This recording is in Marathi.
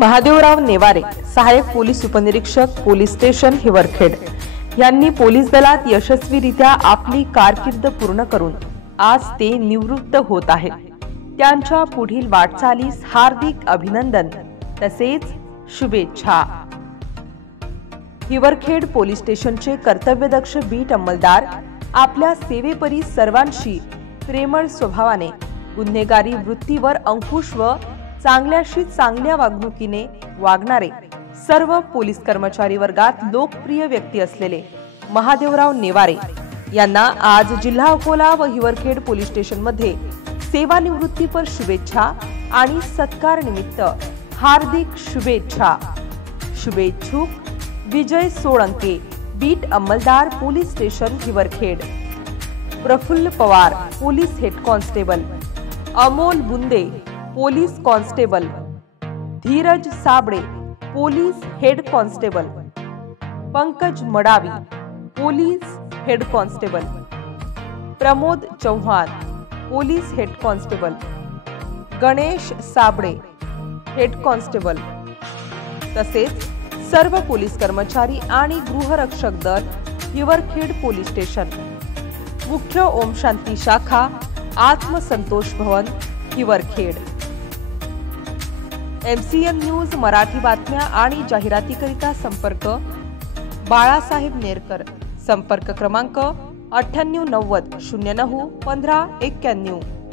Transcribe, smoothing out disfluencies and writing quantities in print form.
महादेवराव नेवारे, सहाय्यक पोलीस उपनिरीक्षक, पोलीस स्टेशन हिवरखेड यांनी पोलीस दलात यशस्वीरित्या आपली कारकीर्द पूर्ण करून आज ते निवृत्त होत आहेत। त्यांच्या पुढील वाटचालीस हार्दिक अभिनंदन तसेच शुभेच्छा। हिवरखेड पोलीस स्टेशनचे कर्तव्यदक्ष बीट अंमलदार आपल्या सेवेपरी सर्वांशी प्रेमळ स्वभावाने, गुन्हेगारी वृत्तीवर अंकुश व चांगल्याशी चांगल्या वागणुकीने वागणारे सर्व पोलीस कर्मचारी वर्गात लोकप्रिय व्यक्ती असलेले महादेवराव नेवारे यांना आज जिल्हा अकोला व हिवरखेड पोलीस स्टेशन मध्ये सेवानिवृत्तीपर शुभेच्छा आणि सत्कार निमित्त हार्दिक शुभेच्छा। शुभेच्छुक विजय सोळंके, बीट अंमलदार police station Hiwarkhed, Praful Pawar, police head constable, Amol Bunde, police constable, Dheeraj Sable, police head constable, Pankaj Madavi, police head constable, Pramod Chauhan, police head constable, Ganesh Sable, head constable तसेच सर्व पोलीस कर्मचारी आणि गृहरक्षक दल हिवरखेड पोलीस स्टेशन, मुख्य ओम शांती शाखा, आत्मसंतोष भवन हिवरखेड। MCN न्यूज मराठी बातम्या आणि जाहिरातीकरिता संपर्क बाळासाहेब नेरकर, संपर्क क्रमांक 9890 09 15 91।